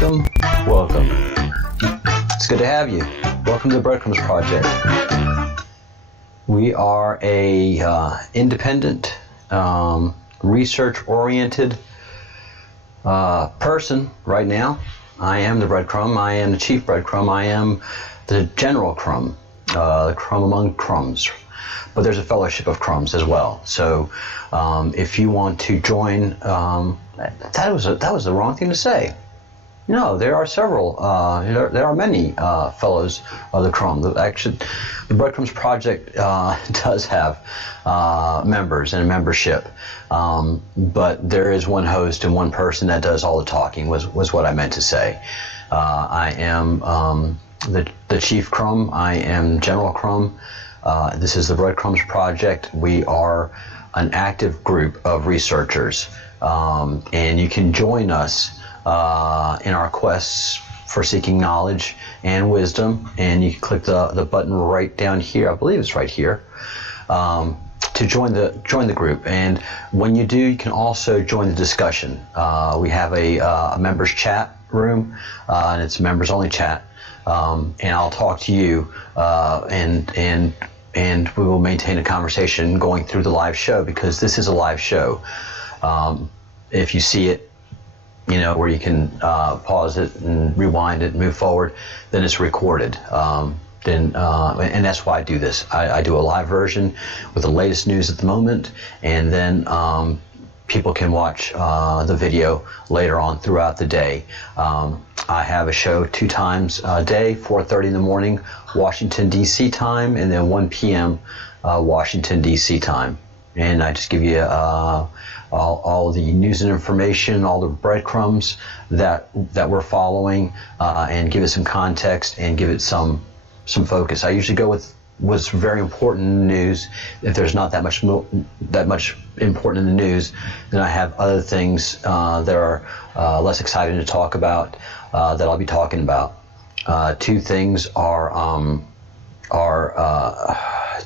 Welcome, welcome. It's good to have you. Welcome to the Breadcrumbs Project. We are a independent, research-oriented person right now. I am the breadcrumb. I am the chief breadcrumb. I am the general crumb, the crumb among crumbs. But there's a fellowship of crumbs as well. So if you want to join, that was the wrong thing to say. No, there are several. There are many fellows of the crumb. Actually, the Breadcrumbs Project does have members and a membership, but there is one host and one person that does all the talking. Was what I meant to say. I am the chief crumb. I am General Crumb. This is the Breadcrumbs Project. We are an active group of researchers, and you can join us in our quests for seeking knowledge and wisdom, and you can click the button right down here. I believe it's right here, to join the group. And when you do, you can also join the discussion. We have a members chat room, and it's members only chat. And I'll talk to you, and we will maintain a conversation going through the live show, because this is a live show. If you see it, where you can pause it and rewind it and move forward, then it's recorded. And that's why I do this. I do a live version with the latest news at the moment, and then people can watch the video later on throughout the day. I have a show 2 times a day, 4:30 in the morning, Washington, D.C. time, and then 1 p.m. Washington, D.C. time. And I just give you all the news and information, all the breadcrumbs that we're following, and give it some context and give it some focus. I usually go with what's very important in the news. If there's not that much important in the news, then I have other things that are less exciting to talk about, that I'll be talking about. 2 things are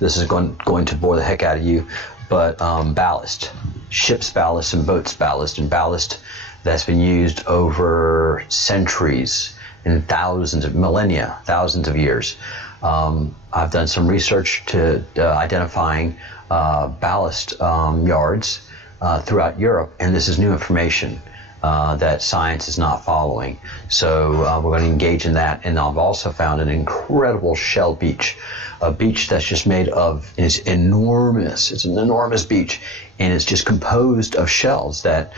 this is going to bore the heck out of you, but ballast, ship's ballast and boat's ballast, and ballast that's been used over centuries and thousands of millennia, thousands of years. I've done some research to identifying ballast yards throughout Europe, and this is new information that science is not following. So we're going to engage in that. And I've also found an incredible shell beach, a beach that's just made of, it's enormous. It's an enormous beach, and it's just composed of shells that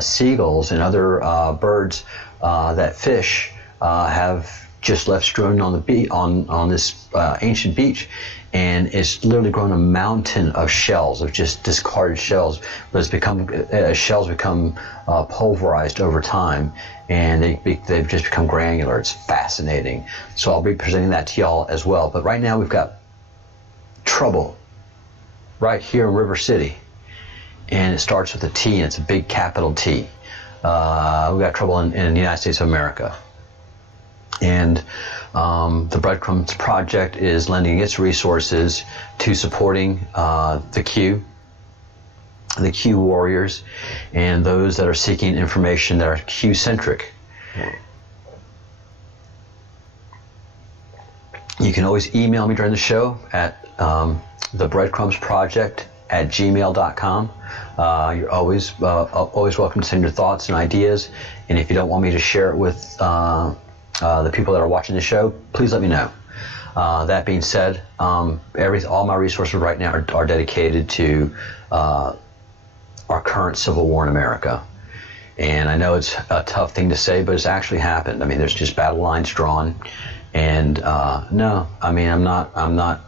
seagulls and other birds that fish have just left strewn on the on this ancient beach. And it's literally grown a mountain of shells, of just discarded shells. But it's become shells become pulverized over time, and they've just become granular. It's fascinating. So I'll be presenting that to y'all as well. But right now we've got trouble right here in River City, and it starts with a T, and it's a big capital T. We've got trouble in the United States of America. And the Breadcrumbs Project is lending its resources to supporting the Q warriors, and those that are seeking information that are Q-centric. You can always email me during the show at thebreadcrumbsproject@gmail.com. You're always welcome to send your thoughts and ideas, and if you don't want me to share it with the people that are watching the show, please let me know. That being said, all my resources right now are dedicated to our current civil war in America. And I know it's a tough thing to say, but it's actually happened. I mean, there's just battle lines drawn, and no, I mean, I'm not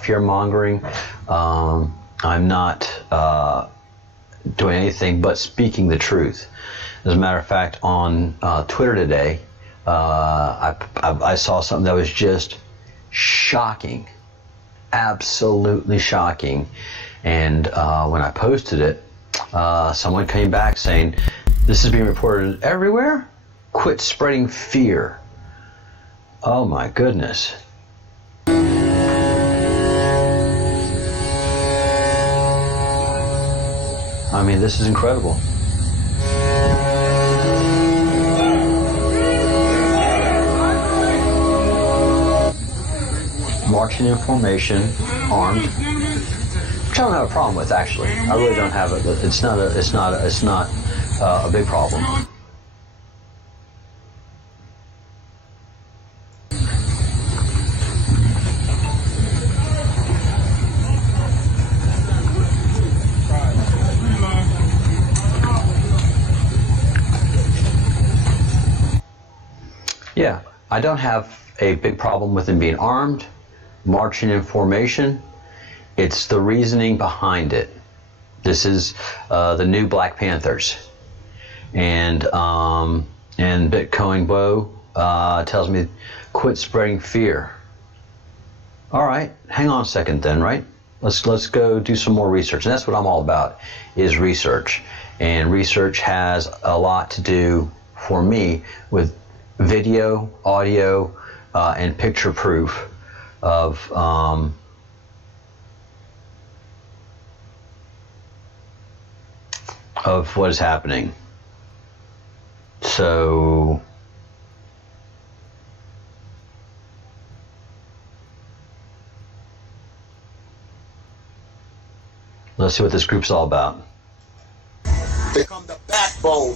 fear mongering. I'm not doing anything but speaking the truth. As a matter of fact, on Twitter today, I saw something that was just shocking, absolutely shocking. And when I posted it, someone came back saying, "This is being reported everywhere. Quit spreading fear." Oh my goodness. I mean, this is incredible. marching in formation, armed, which I don't have a problem with, actually. I really don't have it. It's not a big problem. Yeah, I don't have a big problem with them being armed, marching in formation. It's the reasoning behind it. This is the new Black Panthers. And Bitcoin Bo tells me, quit spreading fear. All right, hang on a second then, right? Let's go do some more research. And that's what I'm all about, is research. And research has a lot to do, for me, with video, audio, and picture proof of what is happening. So let's see what this group's all about. Become the backbone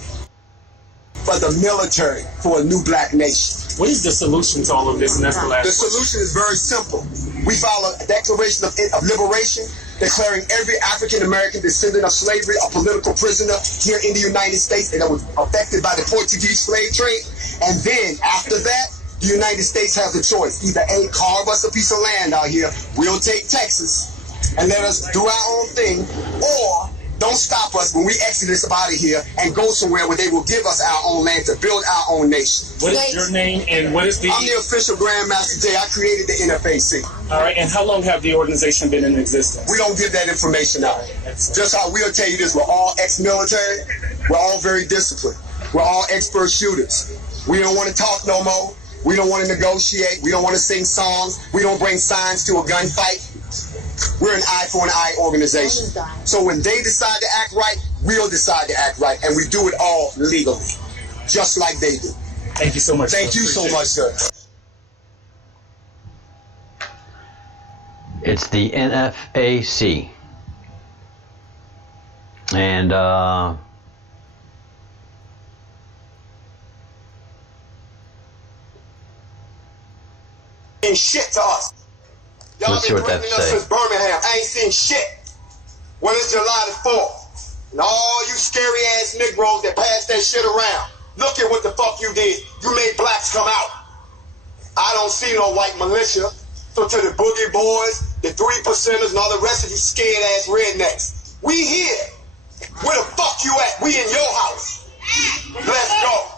for the military for a new black nation. What is the solution to all of this? And that's the last The solution is very simple. We file a Declaration of Liberation, declaring every African American descendant of slavery a political prisoner here in the United States, and that was affected by the Portuguese slave trade. And then after that, the United States has a choice. Either A, carve us a piece of land out here, we'll take Texas and let us do our own thing, or don't stop us when we exodus up out of here and go somewhere where they will give us our own land to build our own nation. What is your name and what is the... I'm the official Grandmaster J. I created the NFAC. All right, and how long have the organization been in existence? We don't give that information out. Just how we'll tell you this, we're all ex-military, we're all very disciplined, we're all expert shooters. We don't want to talk no more, we don't want to negotiate, we don't want to sing songs, we don't bring signs to a gunfight. We're an eye for an eye organization. So when they decide to act right, we'll decide to act right. And we do it all legally, just like they do. Thank you so much. Thank you so much, sir. It's the NFAC. And And shit to us. Y'all let's see been what that threatening us since say. Birmingham. I ain't seen shit. Well, it's July the 4th. And all you scary ass Negroes that pass that shit around, look at what the fuck you did. You made blacks come out. I don't see no white militia. So to the boogie boys, the 3%ers, and all the rest of you scared ass rednecks, we here. Where the fuck you at? We in your house. Let's go.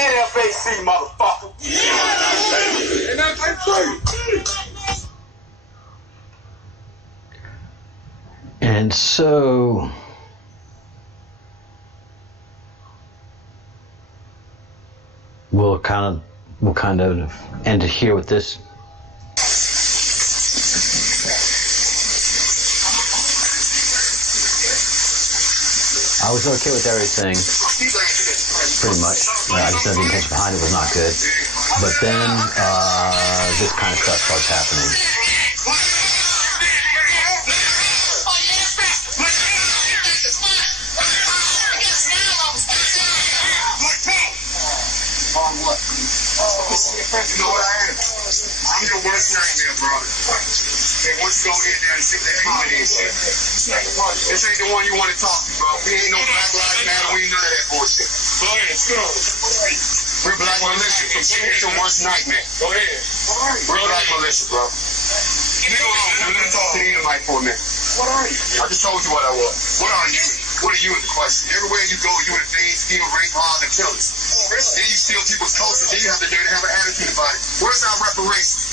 NFAC, motherfucker. NFAC. And so we'll kind of end it here with this. I was okay with everything, pretty much. I just know the intention behind it was not good. But then this kind of stuff starts happening. You know what I am? I'm your worst nightmare, brother. And once you go in there and sit that comedy and shit, this ain't the one you want to talk to, bro. We ain't no Black Lives Matter. We ain't none of that bullshit. Go ahead, let's go. We're Black Militia. From here, it's your worst nightmare. Go ahead. We're Black Militia, bro. Leave me alone. Let me talk to the Edomite for a minute. What are you? I just told you what I was. What are you? What are you in the question? Everywhere you go, you invade, steal, rape, rob, and kill us. Oh, really? Then you steal people's culture, then you have the nerve to have an attitude about it. Where's our reparations?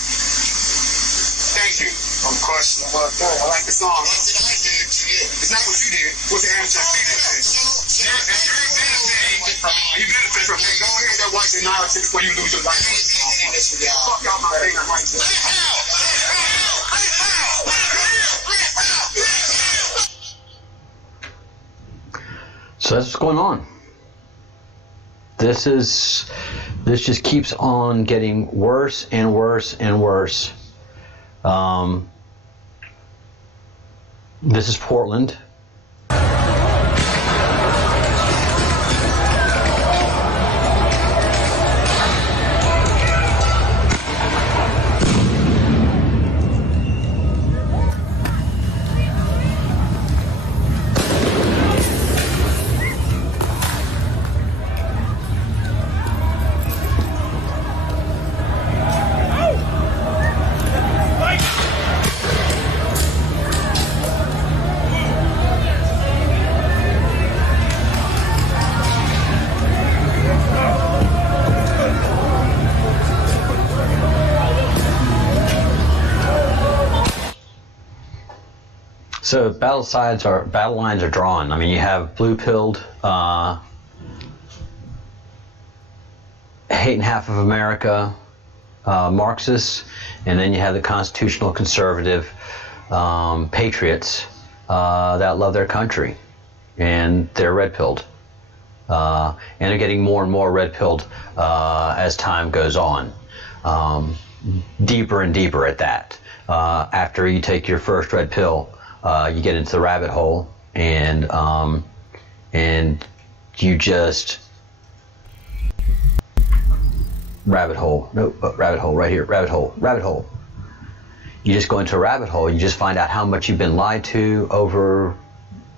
Thank you. I'm questioning. I like the song. It's not what you did. What the amateur feeding did. You benefit from it. Go ahead, that white narrative before you lose your life. Fuck y'all, my favorite right there. So that's what's going on. This just keeps on getting worse and worse and worse. This is Portland. So battle lines are drawn. I mean, you have blue-pilled, hate half of America, Marxists, and then you have the constitutional conservative patriots that love their country, and they're red-pilled, and they're getting more and more red-pilled as time goes on, deeper and deeper at that. After you take your first red pill, you get into the rabbit hole, and you just rabbit hole right here, rabbit hole. You just go into a rabbit hole. You just find out how much you've been lied to over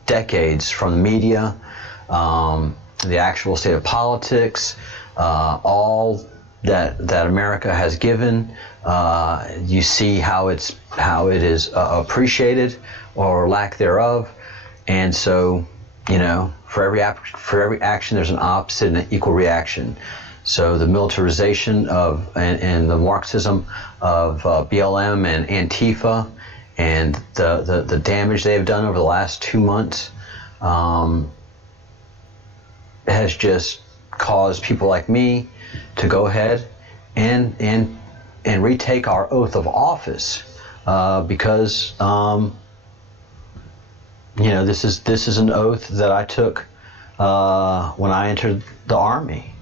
decades from the media, the actual state of politics, all that America has given. You see how it is appreciated or lack thereof, and so for every action there's an opposite and an equal reaction. So the militarization of and the Marxism of BLM and Antifa, and the damage they have done over the last 2 months has just caused people like me to go ahead and retake our oath of office, because this is an oath that I took when I entered the Army,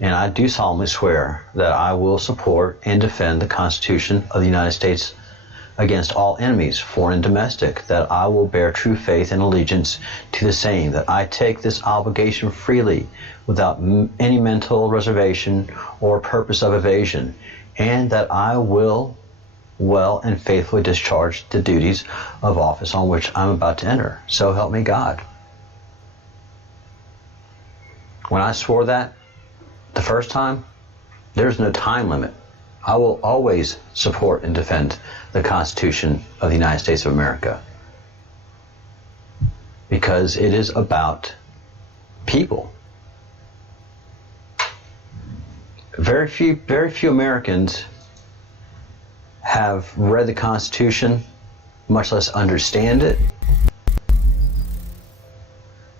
and I do solemnly swear that I will support and defend the Constitution of the United States against all enemies, foreign and domestic, that I will bear true faith and allegiance to the same, that I take this obligation freely without any mental reservation or purpose of evasion, and that I will well and faithfully discharge the duties of office on which I'm about to enter. So help me God. When I swore that the first time, there's no time limit. I will always support and defend the Constitution of the United States of America, because it is about people. Very few Americans have read the Constitution, much less understand it.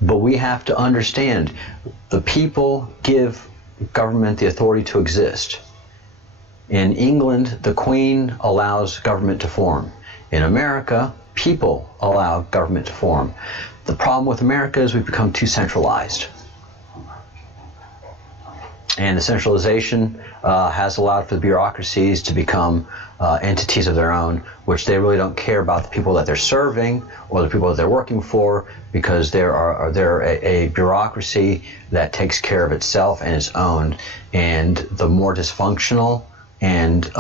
But we have to understand, the people give government the authority to exist. In England, the Queen allows government to form. In America, people allow government to form. The problem with America is we've become too centralized. And the centralization has allowed for the bureaucracies to become entities of their own, which they really don't care about the people that they're serving or the people that they're working for, because they're a bureaucracy that takes care of itself and its own. And the more dysfunctional and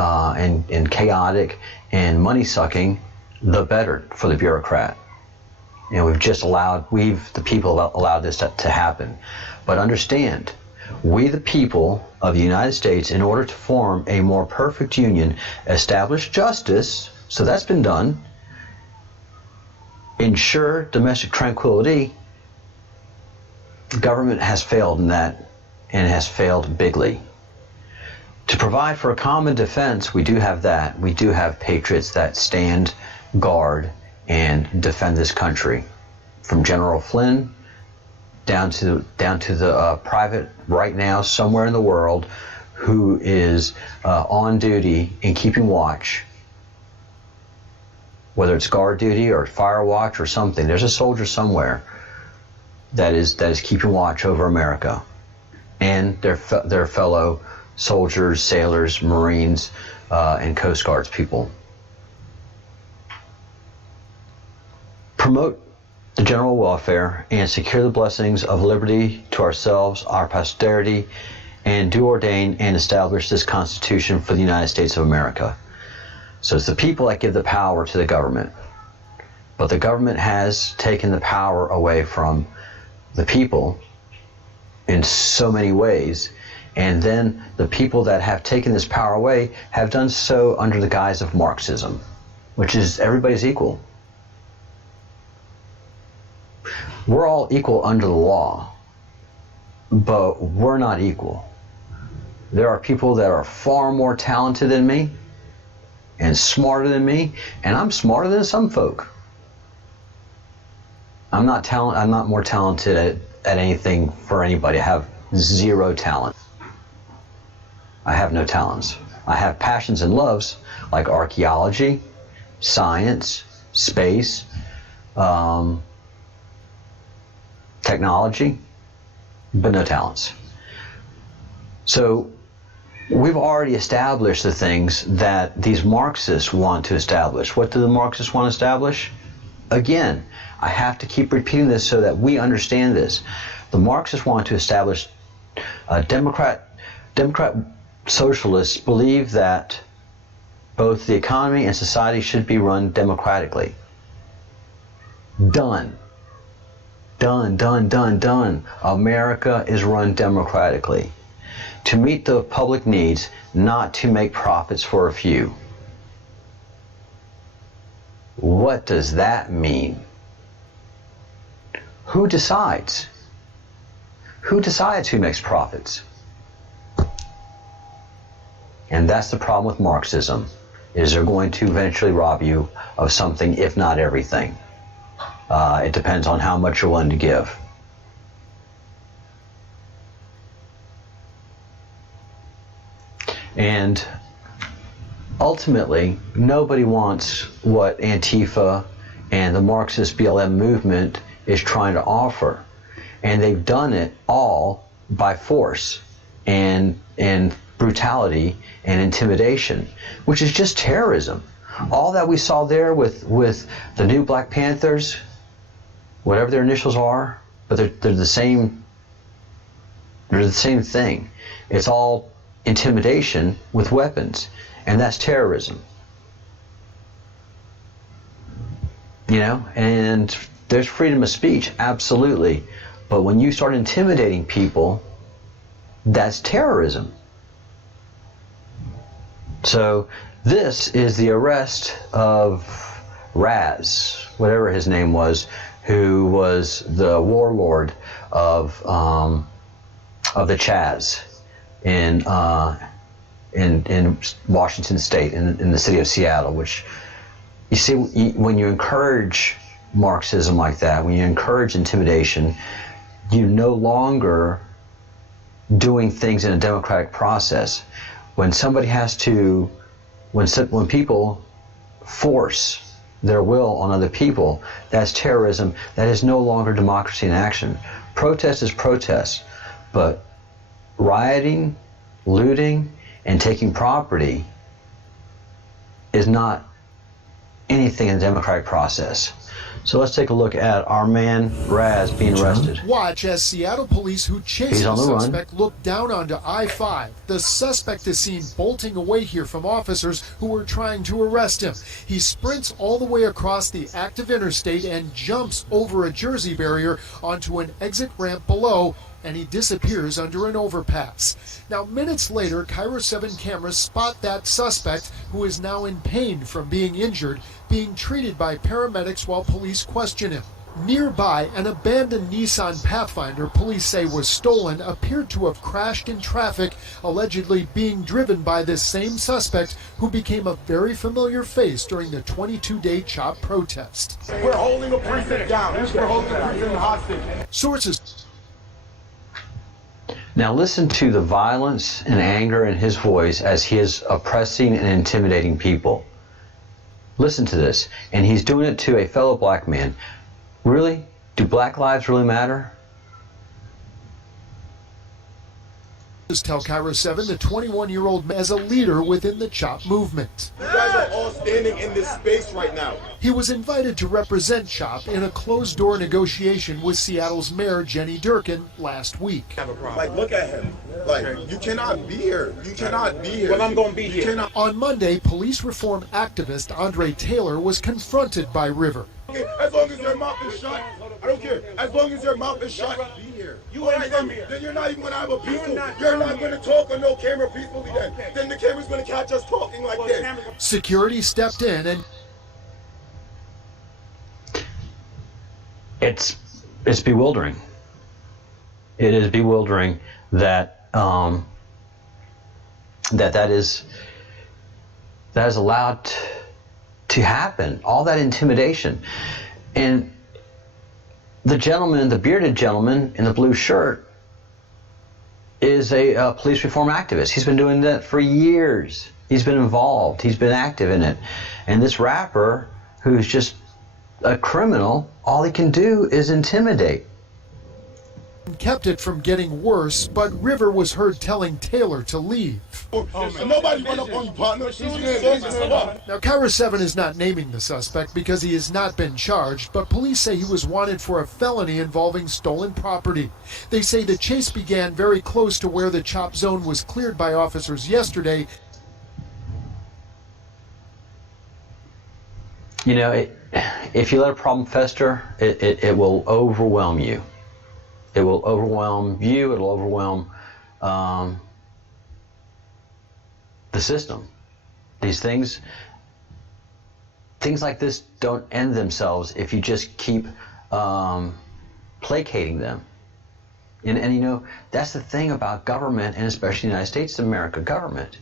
chaotic and money-sucking, the better for the bureaucrat. And the people allowed this to happen. But understand, we the people of the United States, in order to form a more perfect union, establish justice, so that's been done, ensure domestic tranquility, government has failed in that, and has failed bigly. To provide for a common defense, we do have that. We do have patriots that stand guard and defend this country, from General Flynn down to the private right now somewhere in the world who is on duty and keeping watch, whether it's guard duty or fire watch or something. There's a soldier somewhere that is keeping watch over America and their fellow soldiers, sailors, Marines, and Coast Guards people. promote the general welfare and secure the blessings of liberty to ourselves, our posterity, and do ordain and establish this Constitution for the United States of America. So it's the people that give the power to the government. But the government has taken the power away from the people in so many ways. And then the people that have taken this power away have done so under the guise of Marxism, which is everybody's equal. We're all equal under the law, but we're not equal. There are people that are far more talented than me and smarter than me, and I'm smarter than some folk. I'm not more talented at anything for anybody. I have zero talent. I have no talents. I have passions and loves like archaeology, science, space, technology, but no talents. So we've already established the things that these Marxists want to establish. What do the Marxists want to establish? Again, I have to keep repeating this so that we understand this. The Marxists want to establish Democrat socialists believe that both the economy and society should be run democratically. Done. Done, done, done, done. America is run democratically. To meet the public needs, not to make profits for a few. What does that mean? Who decides? Who decides who makes profits? And that's the problem with Marxism, is they're going to eventually rob you of something, if not everything. It depends on how much you're willing to give. And ultimately, nobody wants what Antifa and the Marxist BLM movement is trying to offer. And they've done it all by force and brutality and intimidation, which is just terrorism. All that we saw there with the new Black Panthers, whatever their initials are, but they're the same. They're the same thing. It's all intimidation with weapons, and that's terrorism. You know, and there's freedom of speech, absolutely, but when you start intimidating people, that's terrorism. So this is the arrest of Raz, whatever his name was, who was the warlord of the Chaz in Washington State, in the city of Seattle. Which, you see, when you encourage Marxism like that, when you encourage intimidation, you no longer doing things in a democratic process. When somebody has to, when people force their will on other people, that's terrorism. That is no longer democracy in action. Protest is protest, but rioting, looting, and taking property is not anything in the democratic process. So let's take a look at our man Raz being arrested. Watch as Seattle police who chased the suspect look down onto I-5. The suspect is seen bolting away here from officers who were trying to arrest him. He sprints all the way across the active interstate and jumps over a Jersey barrier onto an exit ramp below, and he disappears under an overpass. Now, minutes later, Cairo 7 cameras spot that suspect, who is now in pain from being injured, being treated by paramedics while police question him. Nearby, an abandoned Nissan Pathfinder police say was stolen appeared to have crashed in traffic, allegedly being driven by this same suspect, who became a very familiar face during the 22-day CHOP protest. We're holding a precinct down. We're holding a precinct hostage. Sources. Now listen to the violence and anger in his voice as he is oppressing and intimidating people. Listen to this. And he's doing it to a fellow black man. Really? Do black lives really matter? Tell Cairo 7 the 21-year-old man as a leader within the CHOP movement. You guys are all standing in this space right now. He was invited to represent CHOP in a closed-door negotiation with Seattle's Mayor Jenny Durkin last week. Like, look at him. Like, you cannot be here. You cannot be here. Well, I'm going to be here. On Monday, police reform activist Andre Taylor was confronted by River. As long as their mouth is shut, I don't care. As long as their mouth is shut, be here. You ain't from here. Then you're not even going to have a peaceful. You're not going to talk on no camera peacefully then. Then the camera's going to catch us talking like this. Security stepped in and it's bewildering. It is bewildering that that is allowed to happen. All that intimidation, and the gentleman, the bearded gentleman in the blue shirt, is a police reform activist. He's been doing that for years. He's been involved. He's been active in it. And this rapper, who's just a criminal, all he can do is intimidate. Kept it from getting worse, but River was heard telling Taylor to leave. Nobody run up on you, partner. Now, Cairo 7 is not naming the suspect because he has not been charged, but police say he was wanted for a felony involving stolen property. They say the chase began very close to where the CHOP zone was cleared by officers yesterday. You know, if you let a problem fester, it will overwhelm you. It will overwhelm you. It'll overwhelm the system. These things like this don't end themselves if you just keep placating them. And you know, that's the thing about government, and especially the United States of America government.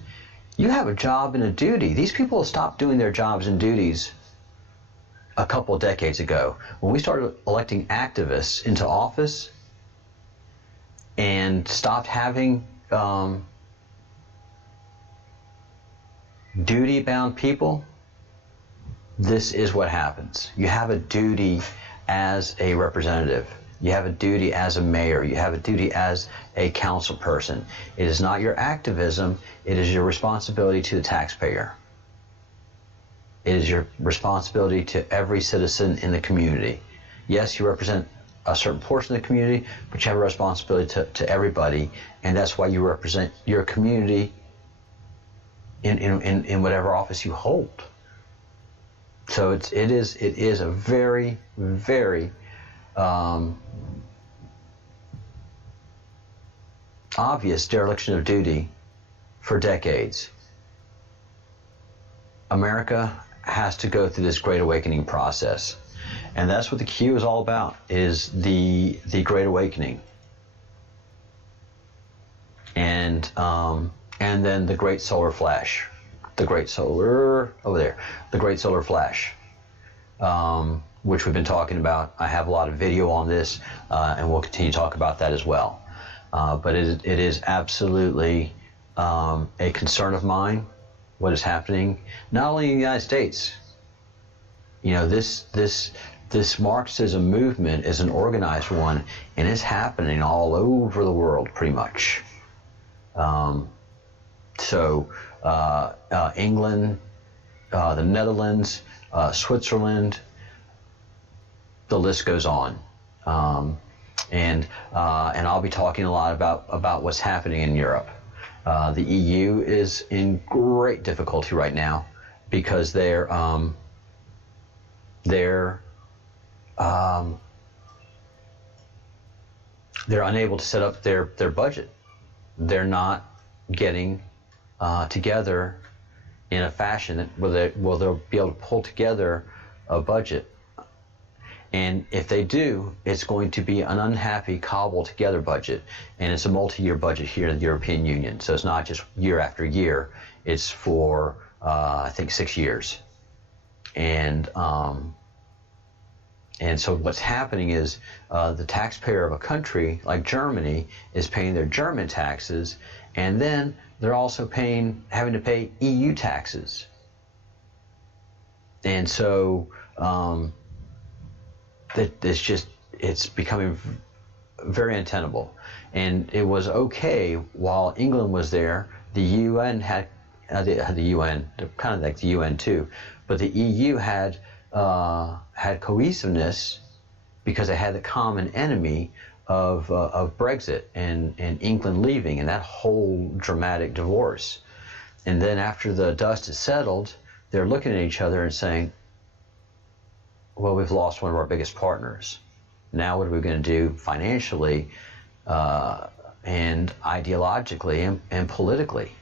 You have a job and a duty. These people stopped doing their jobs and duties a couple of decades ago when we started electing activists into office and stopped having duty-bound people. This is what happens. You have a duty as a representative. You have a duty as a mayor. You have a duty as a council person. It is not your activism. It is your responsibility to the taxpayer. It is your responsibility to every citizen in the community. Yes, you represent a certain portion of the community, but you have a responsibility to everybody, and that's why you represent your community in whatever office you hold. So it is a very, very obvious dereliction of duty for decades. America has to go through this great awakening process. And that's what the Q is all about, is the Great Awakening. And then the Great Solar Flash. The Great Solar, over there. The Great Solar Flash, which we've been talking about. I have a lot of video on this, and we'll continue to talk about that as well. But it is absolutely a concern of mine, what is happening, not only in the United States. You know, this Marxism movement is an organized one, and it's happening all over the world, pretty much. England, the Netherlands, Switzerland, the list goes on. And I'll be talking a lot about what's happening in Europe. The EU is in great difficulty right now because they're unable to set up their budget. They're not getting together in a fashion where they'll be able to pull together a budget. And if they do, it's going to be an unhappy, cobbled together budget. And it's a multi-year budget here in the European Union. So it's not just year after year. It's for, I think, 6 years. And so what's happening is the taxpayer of a country like Germany is paying their German taxes, and then they're also having to pay EU taxes. And so it's becoming very untenable. And it was okay while England was there. The UN had the UN, kind of like the UN too, but the EU had cohesiveness because they had the common enemy of Brexit and England leaving and that whole dramatic divorce. And then after the dust is settled, they're looking at each other and saying, well, we've lost one of our biggest partners. Now what are we going to do financially and ideologically and politically?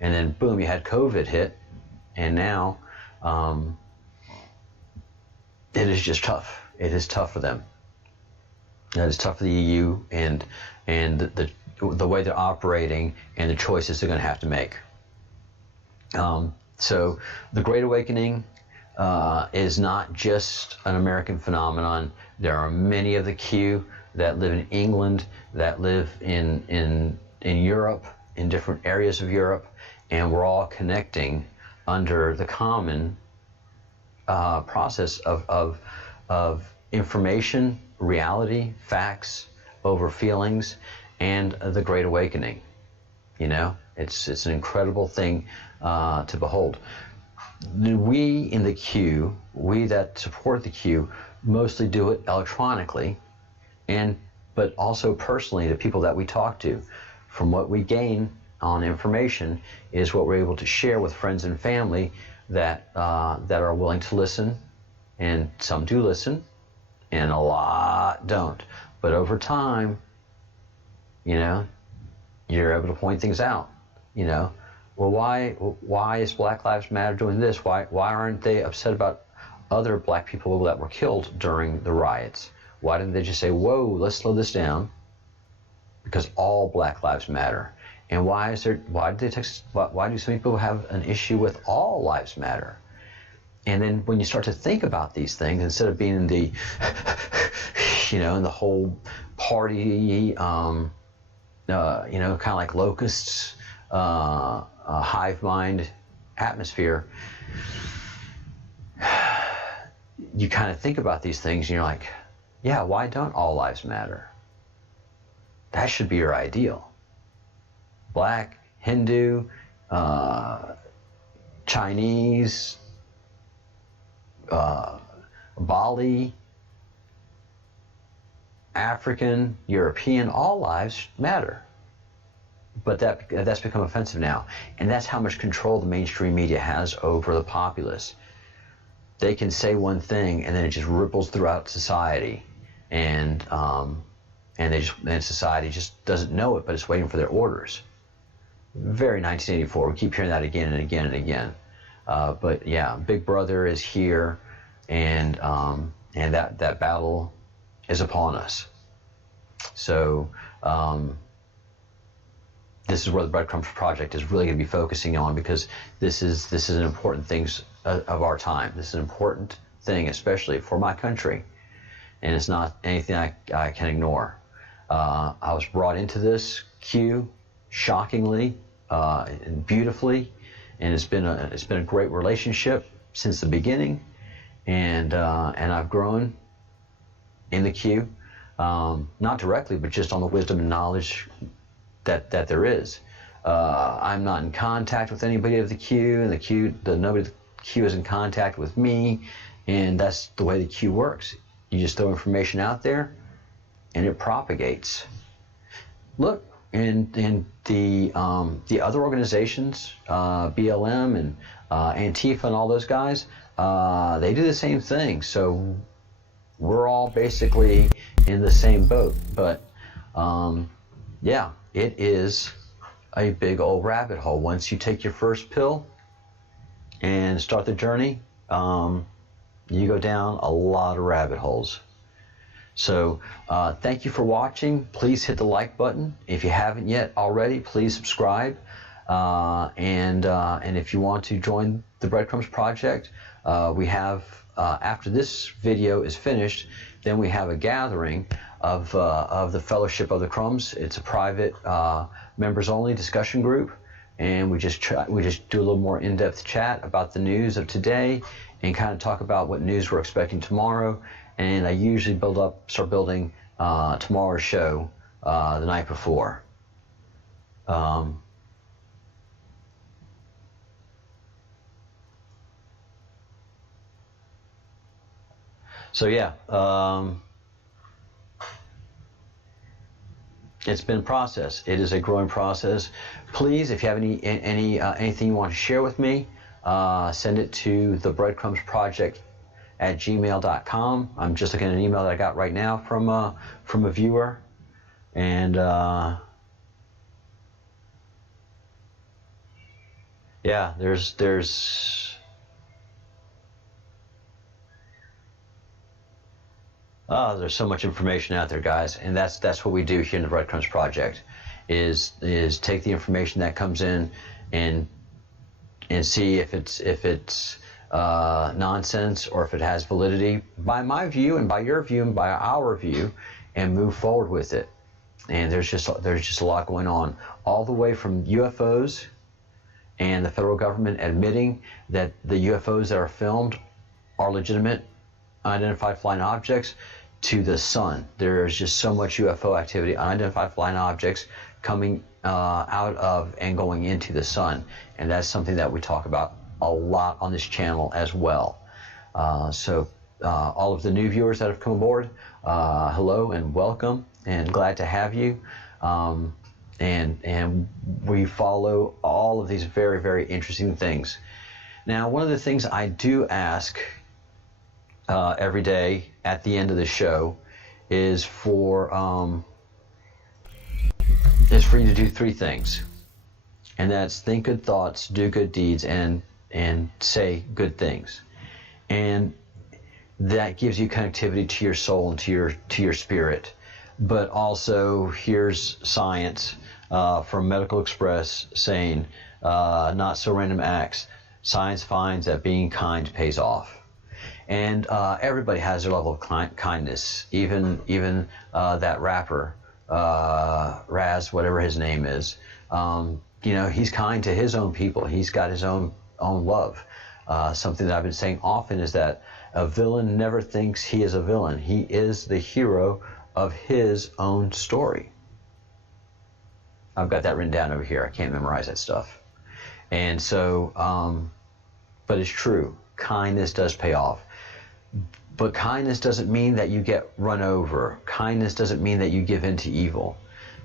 And then boom, you had COVID hit, and now it is just tough. It is tough for them. It is tough for the EU and the way they're operating and the choices they're going to have to make. So the Great Awakening is not just an American phenomenon. There are many of the Q that live in England, that live in Europe, in different areas of Europe, and we're all connecting under the common process of information, reality, facts over feelings, and the Great Awakening. You know, it's an incredible thing to behold. We in the Q, we that support the Q, mostly do it electronically, but also personally, the people that we talk to. From what we gain on information is what we're able to share with friends and family that are willing to listen, and some do listen, and a lot don't. But over time, you know, you're able to point things out. You know, well, why is Black Lives Matter doing this? Why aren't they upset about other black people that were killed during the riots? Why didn't they just say, whoa, let's slow this down, because all Black Lives Matter? And why do some people have an issue with all lives matter? And then when you start to think about these things, instead of being in the you know, in the whole party you know, kind of like locusts, hive mind atmosphere, you kind of think about these things and you're like, yeah, why don't all lives matter? That should be your ideal. Black, Hindu, Chinese, Bali, African, European, all lives matter. But that's become offensive now. And that's how much control the mainstream media has over the populace. They can say one thing and then it just ripples throughout society. And society just doesn't know it, but it's waiting for their orders. Very 1984. We keep hearing that again and again and again. But yeah, Big Brother is here, and that battle is upon us. So this is where the Breadcrumbs Project is really going to be focusing on, because this is an important thing of our time. This is an important thing, especially for my country, and it's not anything I can ignore. I was brought into this Q shockingly and beautifully, and it's been a great relationship since the beginning, and I've grown in the Q, not directly, but just on the wisdom and knowledge that there is. I'm not in contact with anybody of the Q, and nobody of the Q is in contact with me, and that's the way the Q works. You just throw information out there, and it propagates. Look, in the other organizations, BLM and Antifa and all those guys, they do the same thing. So we're all basically in the same boat. But yeah, it is a big old rabbit hole. Once you take your first pill and start the journey, you go down a lot of rabbit holes. So thank you for watching. Please hit the like button. If you haven't yet already, please subscribe. And if you want to join the Breadcrumbs Project, we have, after this video is finished, then we have a gathering of the Fellowship of the Crumbs. It's a private, members-only discussion group, and we just do a little more in-depth chat about the news of today, and kind of talk about what news we're expecting tomorrow. And I usually start building tomorrow's show the night before. So yeah, it's been a process. It is a growing process. Please, if you have anything you want to share with me, send it to the Breadcrumbs Project at gmail.com. I'm just looking at an email that I got right now from a viewer, and yeah, there's so much information out there, guys, and that's what we do here in the Breadcrumbs Project, is take the information that comes in and see if it's nonsense or if it has validity by my view and by your view and by our view, and move forward with it. And there's just a lot going on, all the way from UFOs and the federal government admitting that the UFOs that are filmed are legitimate unidentified flying objects, to the sun. There's just so much UFO activity, unidentified flying objects coming out of and going into the sun, and that's something that we talk about a lot on this channel as well. So all of the new viewers that have come aboard, hello and welcome, and glad to have you. And we follow all of these very, very interesting things. Now, one of the things I do ask every day at the end of the show is for you to do three things, and that's think good thoughts, do good deeds, and say good things. And that gives you connectivity to your soul and to your spirit. But also, here's science from Medical Express saying, not so random acts. Science finds that being kind pays off. And everybody has their level of kindness. Even that rapper, Raz, whatever his name is, he's kind to his own people. He's got his own love. Something that I've been saying often is that a villain never thinks he is a villain. He is the hero of his own story. I've got that written down over here. I can't memorize that stuff. And so, but it's true. Kindness does pay off. But kindness doesn't mean that you get run over. Kindness doesn't mean that you give in to evil.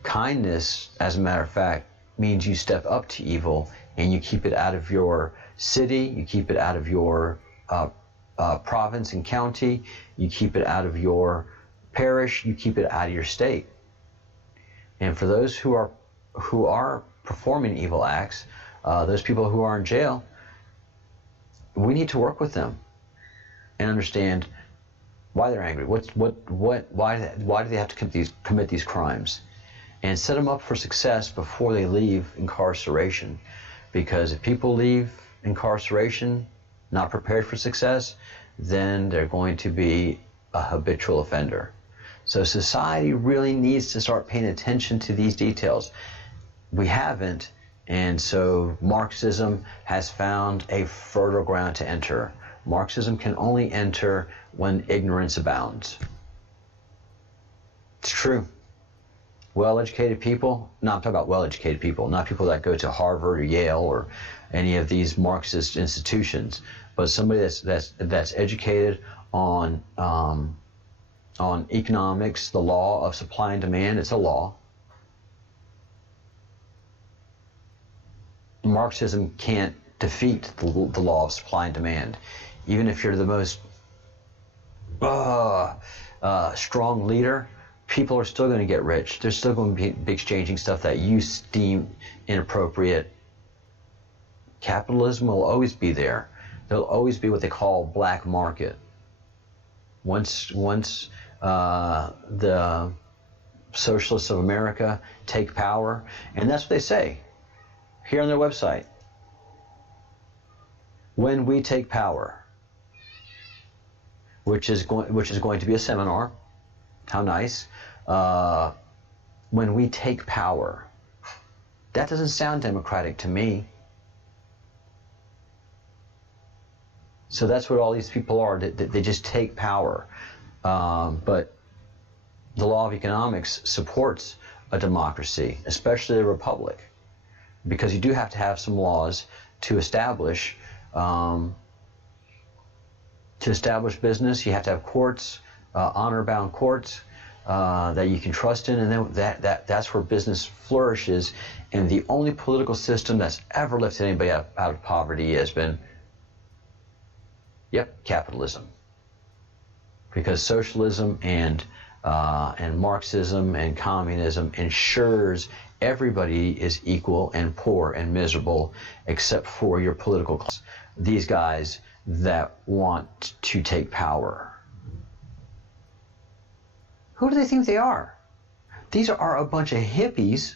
Kindness, as a matter of fact, means you step up to evil and you keep it out of your city, you keep it out of your province and county, you keep it out of your parish, you keep it out of your state. And for those who are performing evil acts, those people who are in jail, we need to work with them and understand why they're angry. Why do they have to commit these crimes, and set them up for success before they leave incarceration. Because if people leave incarceration not prepared for success, then they're going to be a habitual offender. So society really needs to start paying attention to these details. We haven't, and so Marxism has found a fertile ground to enter. Marxism can only enter when ignorance abounds. It's true. Well-educated people, no, I'm talking about well-educated people, not people that go to Harvard or Yale or any of these Marxist institutions, but somebody that's educated on economics, the law of supply and demand. It's a law. Marxism can't defeat the law of supply and demand. Even if you're the most strong leader, people are still going to get rich. They're still going to be exchanging stuff that you deem inappropriate. Capitalism will always be there. There'll always be what they call black market. Once the socialists of America take power, and that's what they say here on their website. When we take power, which is going to be a seminar. How nice. When we take power, that doesn't sound democratic to me. So that's what all these people are. They just take power. But the law of economics supports a democracy, especially a republic, because you do have to have some laws to establish business. You have to have courts, honor-bound courts that you can trust in, and then that's where business flourishes. And the only political system that's ever lifted anybody out of poverty has been, capitalism. Because socialism and Marxism and communism ensures everybody is equal and poor and miserable except for your political class. These guys that want to take power. Who do they think they are? These are a bunch of hippies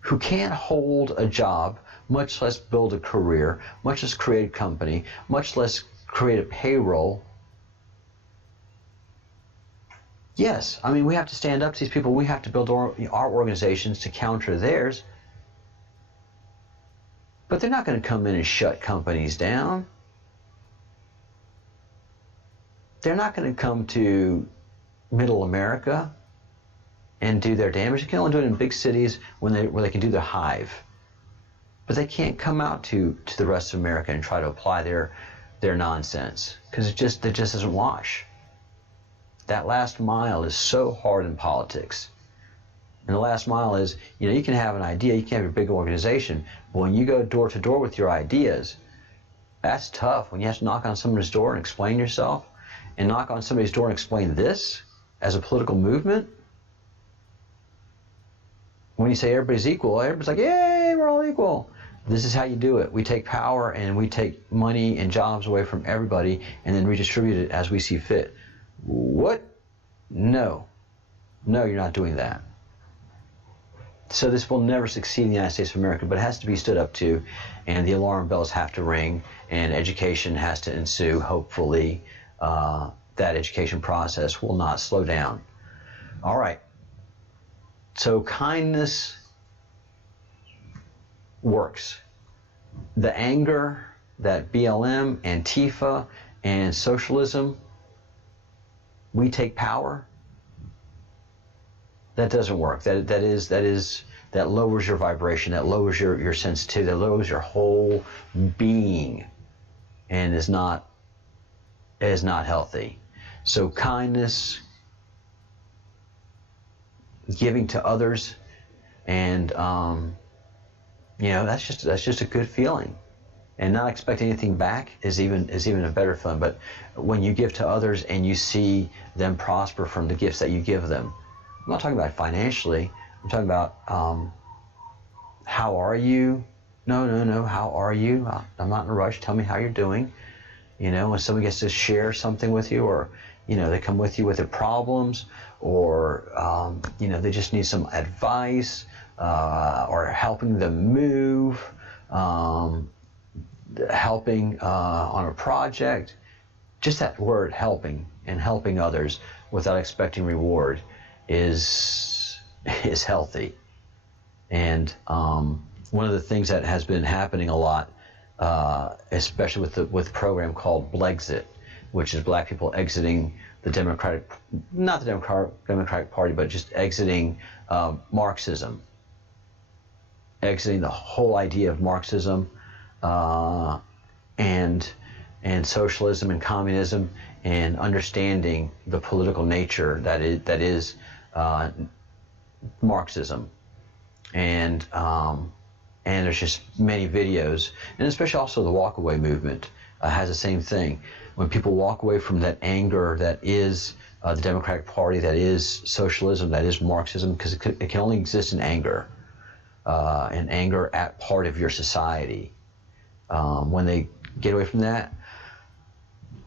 who can't hold a job, much less build a career, much less create a company, much less create a payroll. Yes, I mean, we have to stand up to these people. We have to build our organizations to counter theirs. But they're not going to come in and shut companies down. They're not going to come to Middle America and do their damage. They can only do it in big cities where they can do their hive. But they can't come out to the rest of America and try to apply their nonsense, because it just doesn't wash. That last mile is so hard in politics. And the last mile is, you can have an idea, you can have a big organization, but when you go door to door with your ideas, that's tough. When you have to knock on somebody's door and explain yourself, and knock on somebody's door and explain this as a political movement. When you say everybody's equal, everybody's like, yay, we're all equal. This is how you do it. We take power and we take money and jobs away from everybody and then redistribute it as we see fit. What? No, you're not doing that. So this will never succeed in the United States of America, but it has to be stood up to, and the alarm bells have to ring, and education has to ensue. Hopefully, that education process will not slow down. All right. So kindness works. The anger that BLM, Antifa, and socialism, we take power, that doesn't work. That lowers your vibration, that lowers your sensitivity, that lowers your whole being, and is not healthy. So kindness, giving to others, and that's just a good feeling. And not expecting anything back is even a better feeling. But when you give to others and you see them prosper from the gifts that you give them, I'm not talking about financially. I'm talking about how are you? No. How are you? I'm not in a rush. Tell me how you're doing. When somebody gets to share something with you, or they come with you with their problems, or they just need some advice, or helping them move, helping on a project. Just that word, helping, and helping others without expecting reward is healthy. And one of the things that has been happening a lot, especially with the program called Blexit, which is black people exiting the not the Democratic Party, but just exiting Marxism, exiting the whole idea of Marxism, and socialism and communism, and understanding the political nature that is Marxism. And there's just many videos, and especially also the walkaway movement has the same thing. When people walk away from that anger that is the Democratic Party, that is socialism, that is Marxism, because it can only exist in anger, and anger at part of your society. When they get away from that,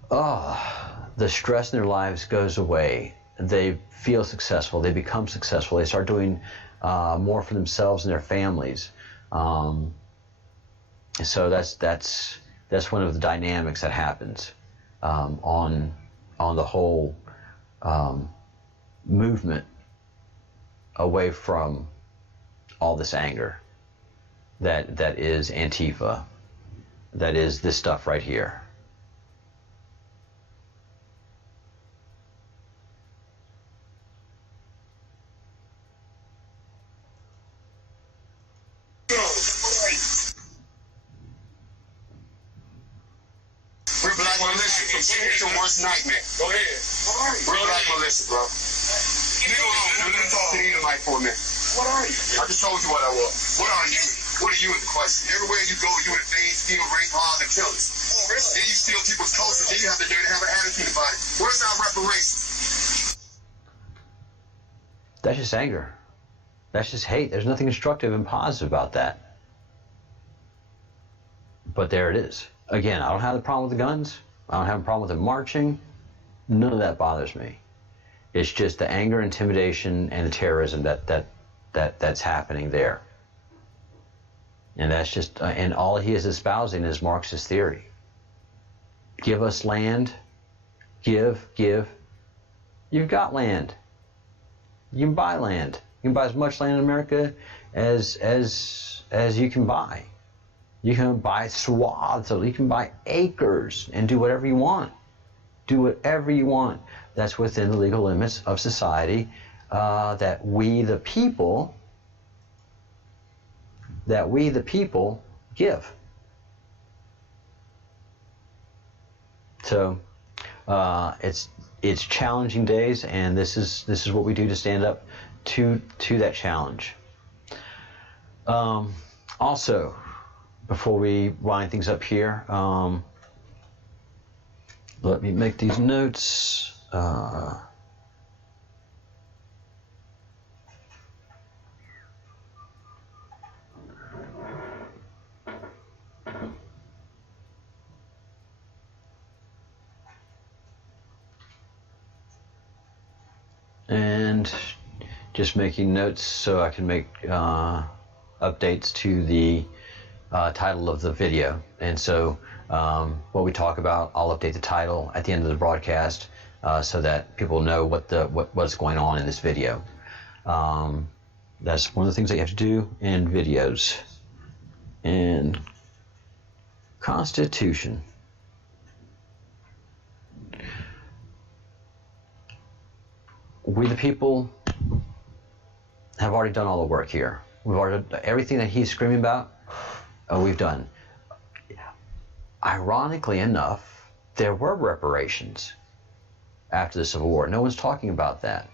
the stress in their lives goes away. They feel successful. They become successful. They start doing more for themselves and their families. So that's one of the dynamics that happens on the whole movement away from all this anger that is Antifa, that is this stuff right here. Militia, it's your worst nightmare. Go ahead. We're black militia, bro. Let me talk to you tonight for a minute. What are you? I just told you what I was. What are you? What are you in the question? Everywhere you go, you invade, steal, rape, rob, and kill us. Oh, really? Then you steal people's culture, then you have the nerve to have an attitude about it. Where's our reparations? That's just anger. That's just hate. There's nothing constructive and positive about that. But there it is. Again, I don't have the problem with the guns. I don't have a problem with them marching. None of that bothers me. It's just the anger, intimidation, and the terrorism that's happening there. And that's just, and all he is espousing is Marxist theory. Give us land. Give. You've got land. You can buy land. You can buy as much land in America as you can buy. You can buy swaths, so you can buy acres and do whatever you want. Do whatever you want. That's within the legal limits of society that we the people give. So it's challenging days, and this is what we do to stand up to that challenge. Also, before we wind things up here, let me make these notes. And just making notes so I can make updates to the title of the video. And so what we talk about, I'll update the title at the end of the broadcast so that people know what's going on in this video. That's one of the things that you have to do in videos. And Constitution. We the people have already done all the work here. We've already done everything that he's screaming about. We've done. Ironically enough, there were reparations after the Civil War. No one's talking about that.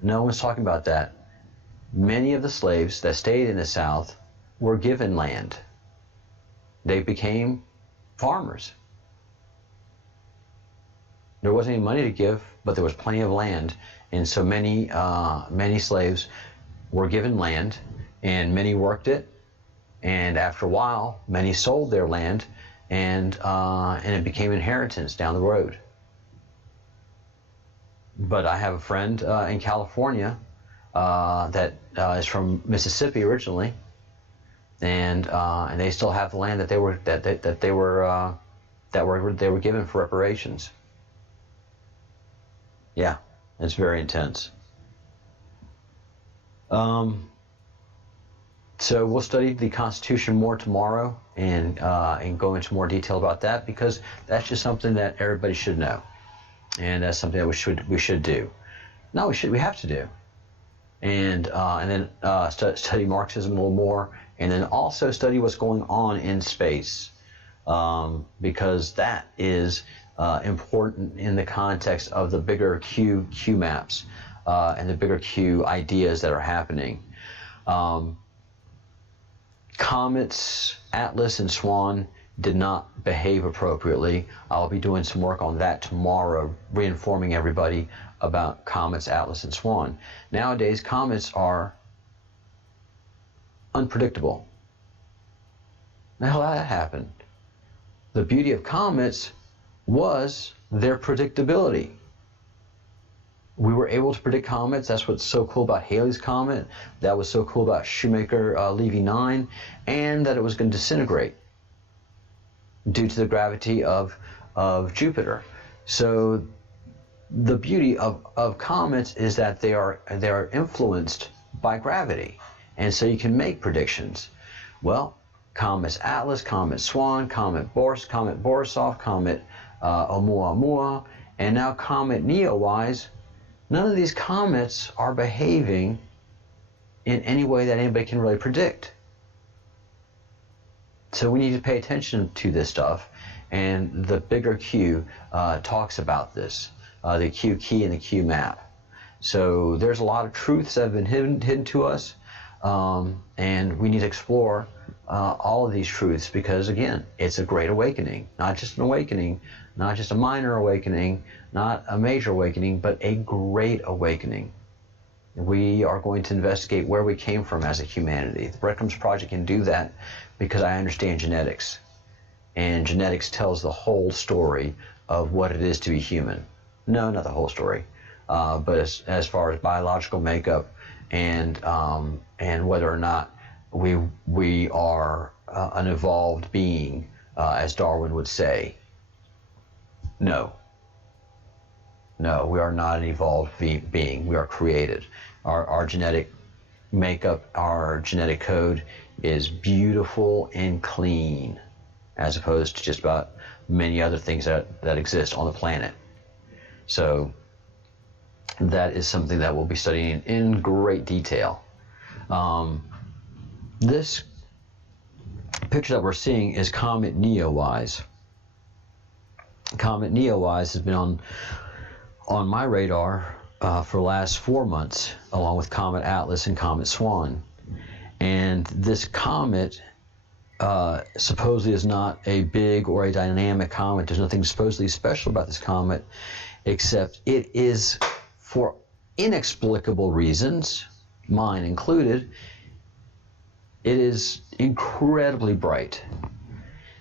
No one's talking about that. Many of the slaves that stayed in the South were given land. They became farmers. There wasn't any money to give, but there was plenty of land, and so many slaves were given land, and many worked it. And after a while, many sold their land, and it became inheritance down the road. But I have a friend in California that is from Mississippi originally, and they still have the land that they were given for reparations. Yeah, it's very intense. So we'll study the Constitution more tomorrow and go into more detail about that, because that's just something that everybody should know, and that's something that we should do. No, we have to do, and then study Marxism a little more, and then also study what's going on in space, because that is important in the context of the bigger Q maps and the bigger Q ideas that are happening. Comets, Atlas, and Swan did not behave appropriately. I'll be doing some work on that tomorrow, reinforming everybody about comets, Atlas, and Swan. Nowadays, comets are unpredictable. The hell did that happen? The beauty of comets was their predictability. We were able to predict comets. That's what's so cool about Halley's Comet. That was so cool about Shoemaker-Levy 9, and that it was going to disintegrate due to the gravity of Jupiter. So the beauty of comets is that they are influenced by gravity, and so you can make predictions. Well, comets Atlas, comet Swan, comet Borisov, comet Oumuamua, and now comet Neowise. None of these comets are behaving in any way that anybody can really predict. So we need to pay attention to this stuff And the bigger Q talks about this, the Q key and the Q map. So there's a lot of truths that have been hidden to us, and we need to explore all of these truths, because again, it's a great awakening. Not just an awakening, not just a minor awakening, not a major awakening, but a great awakening. We are going to investigate where we came from as a humanity. The Breadcrumbs Project can do that because I understand genetics. And genetics tells the whole story of what it is to be human. No, not the whole story, but as far as biological makeup and whether or not we are an evolved being, as Darwin would say. No, we are not an evolved being. We are created. Our genetic makeup, our genetic code is beautiful and clean, as opposed to just about many other things that exist on the planet. So that is something that we'll be studying in great detail. This picture that we're seeing is Comet Neowise. Comet Neowise has been on my radar for the last 4 months, along with Comet Atlas and Comet Swan. And this comet supposedly is not a big or a dynamic comet. There's nothing supposedly special about this comet, except it is, for inexplicable reasons, mine included, it is incredibly bright.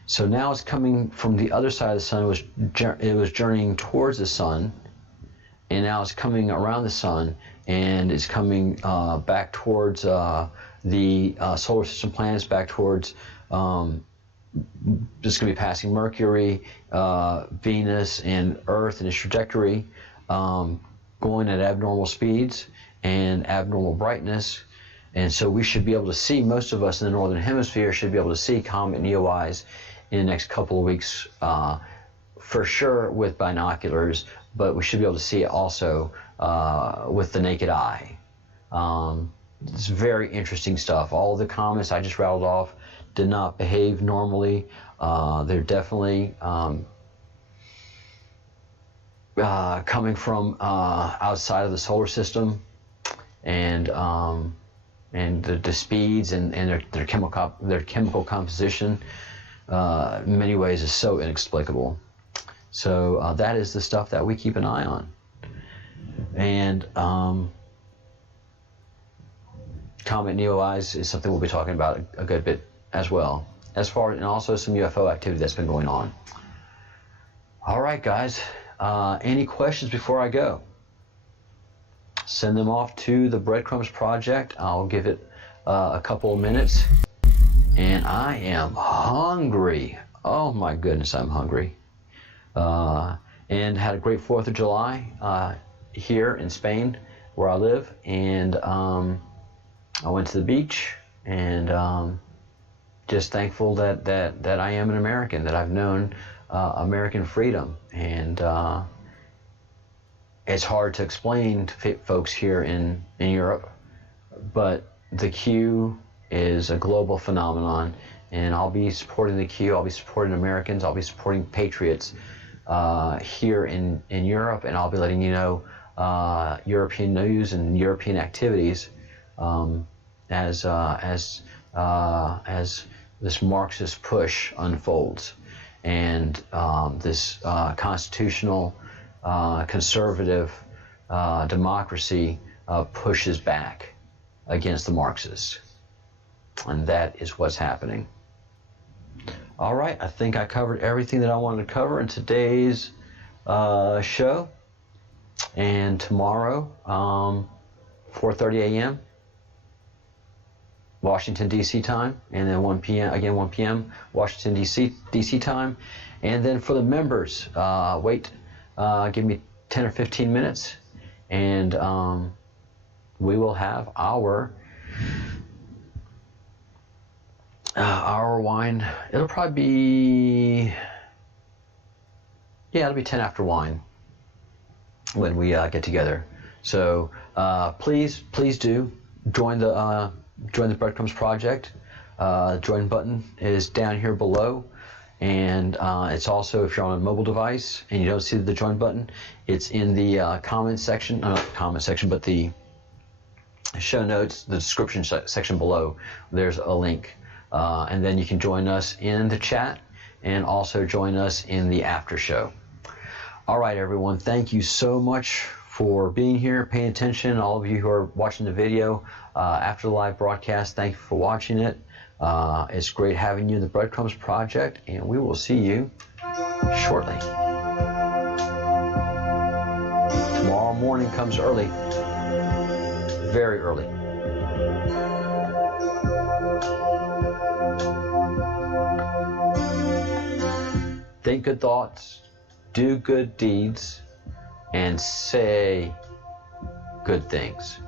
So now it's coming from the other side of the sun. It was journeying towards the sun, and now it's coming around the sun, and it's coming back towards the solar system planets, back towards just going to be passing Mercury, Venus, and Earth in its trajectory, going at abnormal speeds and abnormal brightness. And so we should be able to see, most of us in the northern hemisphere should be able to see Comet Neowise in the next couple of weeks, for sure with binoculars, but we should be able to see it also with the naked eye. It's very interesting stuff. All the comets I just rattled off did not behave normally. They're definitely coming from outside of the solar system, and the speeds and their chemical composition in many ways is so inexplicable. So that is the stuff that we keep an eye on. And Comet Neowise is something we'll be talking about a good bit as well, and also some UFO activity that's been going on. All right, guys, any questions before I go? Send them off to the Breadcrumbs Project. I'll give it a couple of minutes. And I am hungry. Oh my goodness, I'm hungry. And had a great 4th of July here in Spain, where I live. And I went to the beach, and just thankful that I am an American, that I've known American freedom. And it's hard to explain to folks here in Europe, but the Q is a global phenomenon, and I'll be supporting the Q, I'll be supporting Americans, I'll be supporting patriots here in Europe, and I'll be letting you know European news and European activities as this Marxist push unfolds, and this constitutional conservative democracy pushes back against the Marxists. And that is what's happening. All right, I think I covered everything that I wanted to cover in today's show. And tomorrow, 4:30 a.m. Washington, D.C. time, and then 1 p.m. Washington, D.C. time. And then for the members, give me 10 or 15 minutes, and we will have our wine. It'll probably be, it'll be 10 after wine when we get together. So please do join the Breadcrumbs Project. Join button is down here below, And it's also, if you're on a mobile device and you don't see the join button, it's in the comment section, not the comment section, but the show notes, the description section below. There's a link. And then you can join us in the chat and also join us in the after show. All right, everyone, thank you so much for being here, paying attention. All of you who are watching the video after the live broadcast, thank you for watching it. It's great having you in the Breadcrumbs Project, and we will see you shortly. Tomorrow morning comes early, very early. Think good thoughts, do good deeds, and say good things.